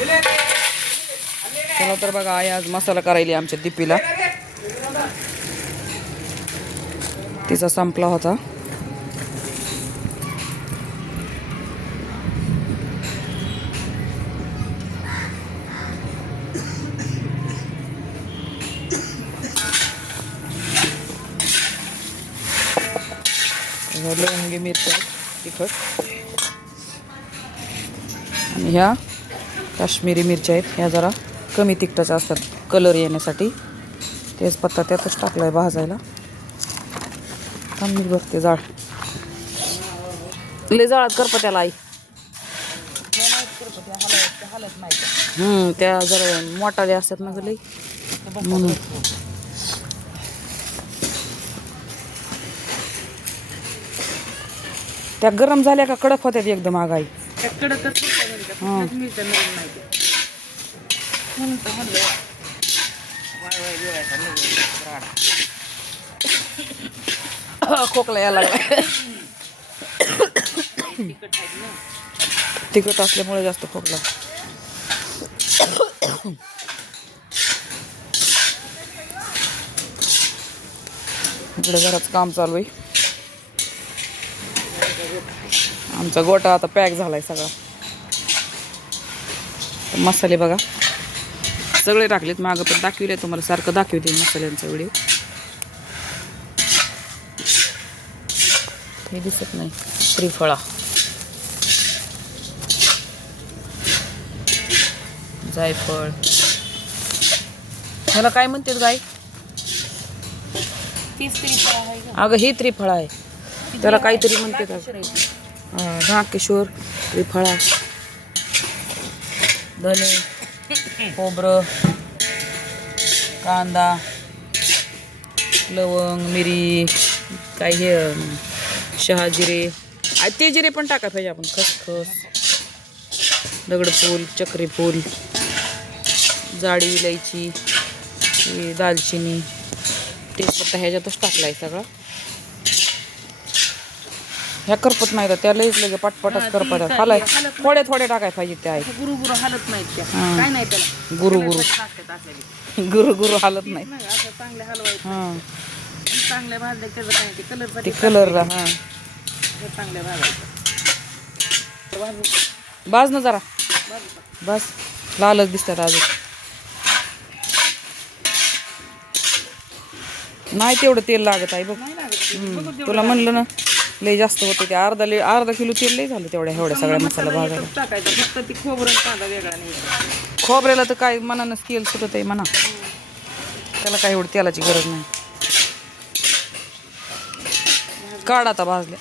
चला तर बघा, आई आज मसाला करायली आमच्या दीपीला. तिचा संपला होता. लवंगी मिरच्या तिखट आणि ह्या काश्मीरी मिरच्या आहेत. ह्या जरा कमी तिखटाच्या असतात कलर येण्यासाठी. तेच पत्ता त्यातच टाकलाय भाजायला. मी बघते जाळ लय जाळात करप त्याला आई. त्या जरा मोठाले असतात ना लई म्हणून. त्या गरम झाल्या का कडक होत्यात एकदम आगाई. खोकला यायला लागला. तिखट असल्यामुळे जास्त खोकला. इकडे घराचं काम चालू आहे. आमचा गोटा आता पॅक झालाय सगळा. मसाले बघा सगळे टाकलेत. मागं पण दाखविले तुम्हाला, सारखं दाखवते मसाल्यांचा व्हिडिओ. हे दिसत नाही श्रीफळा, जायफळ. ह्याला काय म्हणतात गाय? अगं ही त्रिफळा आहे. त्याला काहीतरी म्हणतात. हा किशोर, त्रिफळा, धने, खोबरं, कांदा, लवंग, मिरी, काय हे शहाजिरे. ते जिरे पण टाका पाहिजे आपण. खसखस, दगडफूल, चक्रीफूल, जाडी इलायची, दालचिनी, तेजपत्ता ह्याच्यातच टाकलाय सगळा. ह्या करपत नाही तर त्या लईच लगे पटपटच करपत. हालाय थोडे थोडे टाकाय पाहिजे. ते आहे गुरु गुरु हालत नाही. काय नाही त्याला गुरु गुरु गुरु गुरु हालत नाही. हां चांगल्या भाजले त्याचं काय ते कलर, ते कलर. हां चांगल्या भाजायचं. भाज ना जरा, बस लालच दिसतात अजून. नाही तेवढं तेल लागत आहे बघ. तुला म्हणलं ना लय जास्त होतं. ते अर्धा किलो तेल लय झालं तेवढ्या एवढ्या सगळ्या मसाला भाजायला. खोबऱ्याला तर काय मनानं तेल सुटत आहे म्हणा. त्याला काय एवढं तेलाची गरज नाही. काढ आता भाजल्या.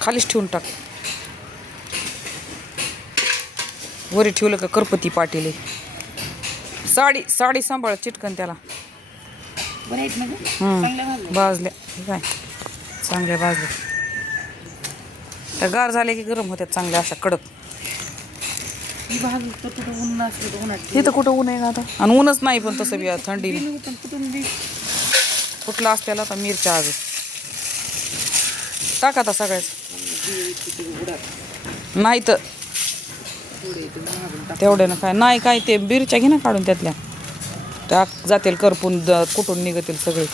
खालीच ठेवून टाक. वरी ठेवलं का करपती पाटील. साडी सांभाळ चिटकन त्याला. भाजल्या काय चांगल्या भाजल्या. त्या गार झाल्या की गरम होत्यात चांगल्या अशा कडक. इथं कुठं ऊन आहे का आता? आणि ऊनच नाही पण तसं बी थंडी कुठला असत्याला आता. मिरच्या अजून टाक आता सगळ्याच. नाही तर तेवढ्यानं काय नाही. काय ते मिरच्या घे ना काढून त्यातल्या. टाक जातील करपून कुठून निघतील सगळे.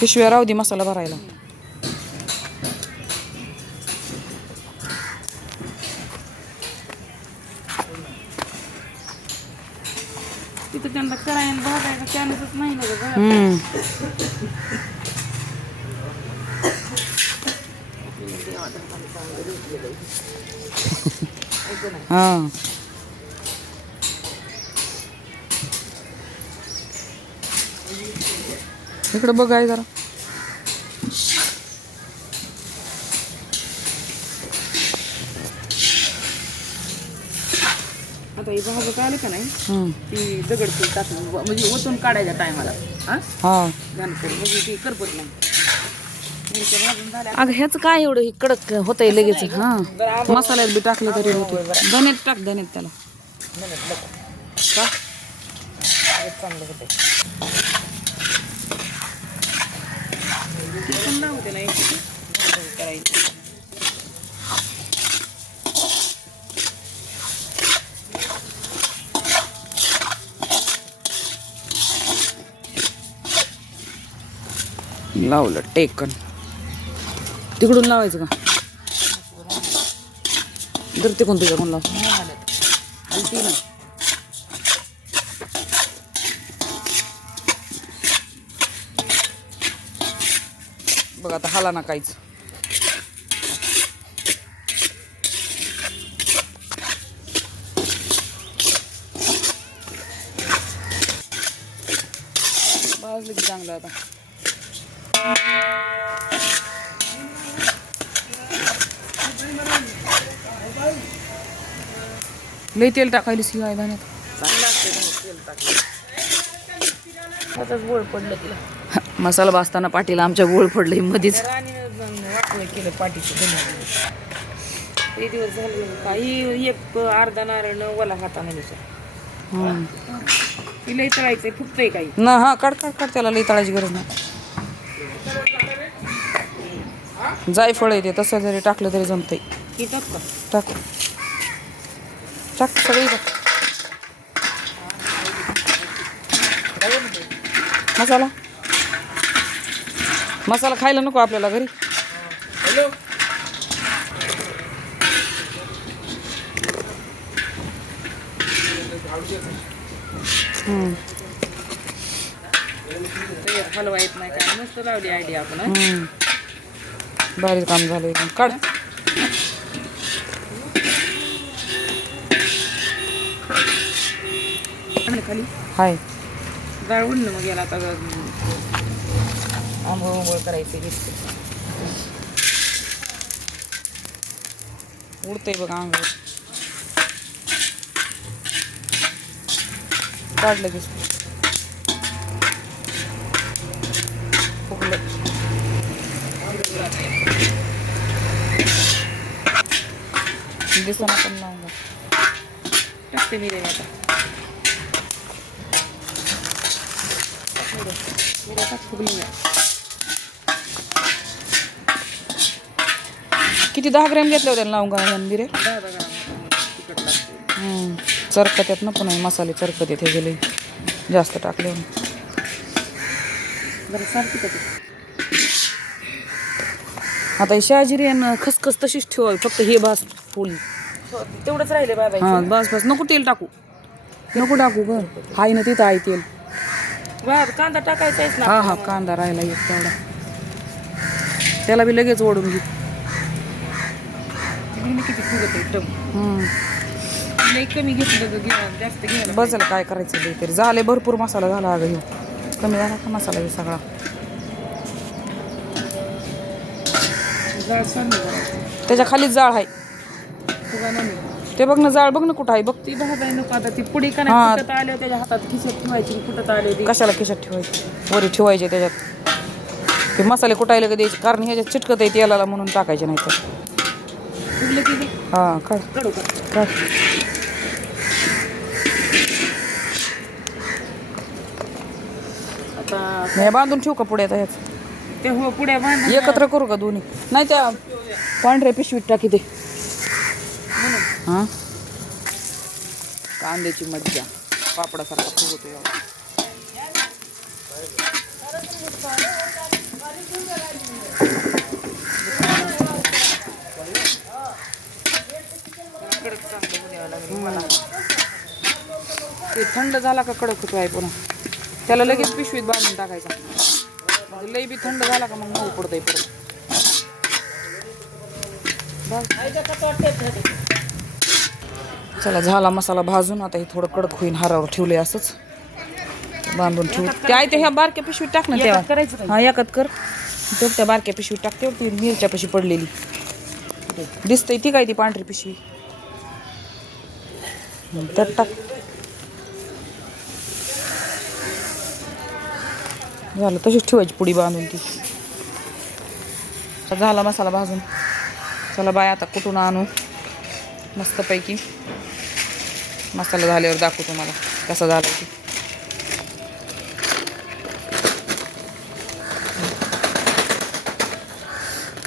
पिशव्या राहू दे मसाला भरायला. तिथं त्यांना करायला भागायला त्यानंच नाही ना. हां इकडं बघाय जरा. आता ही भाजत आली का नाही ती दगडफूल टाकून म्हणजे ओतून काढायच्या टायमाला. हा म्हणजे ती करपत नाही. अगं ह्याच काय एवढं कडक होतंय लगेच. हा मसाल्यात बी टाकलं तरी होतं. धन्यात टाक, धन्यात त्याला का चांगलं होतंय. पण लावते ना करायचं. लावलं टेकन तिकडून लावायचं का तर ते कोण तुझ्या कोण लाव ना बघ आता हाला ना काहीच. भाजलं की चांगलं आता. लई तेल टाकायलीस की काय धान्यात. चांगलं असते तेल टाकलं. गोळ पडलं तिला. मसाला भाजताना पाटीला आमच्या गोळ पडलंय मध्येच. वाटलं केलं पाठीचं ते दिवस झाले काही एक अर्धा नारळ वला हाताने लई तळायचंय फुकतंय काही ना. हा काढ काढ काढ त्याला लई तळायची गरज नाही. जायफळ येते तसं जरी टाकलं तरी जमतंय. टाक टाक सगळी टाक. मसाला मसाला खायला नको आपल्याला घरी. हॅलो हलवा येत नाही काय मस्त लावली आयडिया आपण. भारी काम झालं एकदम. काढ खाली हाय डाळ उडलं मग याला आता आंघोळ उंघोळ करायचे घेतले. उडतंय बघा आंघोळ. काढलं की फुगलं. दिसताना पण लावून टाकते मी रे आता. किती 10 ग्रॅम घेतले होते लावून का मिरे. चरकत येत ना पुन्हा मसाले चरकत येते गेले जास्त टाकले. आता शहाजिरी आणि खसखस तशीच ठेवा फक्त हे भास फुल तेवढंच राहिले बाय. हा बस बस नको तेल टाकू नको टाकू ग. हाय ना तिथं आहे तेल. कांदा टाकायचा. हा हा कांदा राहिला एक तेवढा त्याला बी लगेच ओढून घे. किती फुगत कमी घेतलं जास्त घ्यायला बस झालं. काय करायचं लई तरी झाले भरपूर मसाला झाला. अगं हे कमी झाला का मसाला हे सगळा. त्याच्या खालीच जाळ आहे ते बघ ना. जाळ बघ ना कुठं आहे बघ. ती भाजाय नको आता ती पुडी का नाही आले त्याच्या हातात खिशात ठेवायची. कुठं आले कशाला खिशात ठेवायची वरी ठेवायचे त्याच्यात. ते मसाले कुटायला का द्यायचे कारण ह्याच्यात चिटकत आहे तेलाला म्हणून टाकायचे नाही तर. हा काढ काढ. आता बांधून ठेवू का पुढे आता ह्याच ते हो पुढे बांध एकत्र करू का दोन्ही. नाही त्या पांढऱ्या पिशवीत टाकी ते. हा कांद्याची मज्जा पापडासारखा फुगतो. ते थंड झाला का कडक होतो आहे पुन्हा. त्याला लगेच पिशवीत बांधून टाकायचा. लई बी थंड झाला का मग मऊ पडतंय परत. चला झाला मसाला भाजून. आता हे थोडं कडक होईन. हारावर ठेवले असंच बांधून ठेवू. ते आहे ते ह्या बारक्या पिशवीत टाक ना तेव्हा करायचं. हा याकत कर. तो त्या बारक्या पिशवीत टाक. तेवढी ती मिरच्या पिशवी पडलेली दिसतंय ती काय ती पांढरी पिशवी त्यात टाक. झालं तशीच ठेवायची पुडी बांधून ती. झाला मसाला भाजून. चला बाय आता कुठून आणू मस्तपैकी. मसाला झाल्यावर दाखवू तुम्हाला कसा झाला.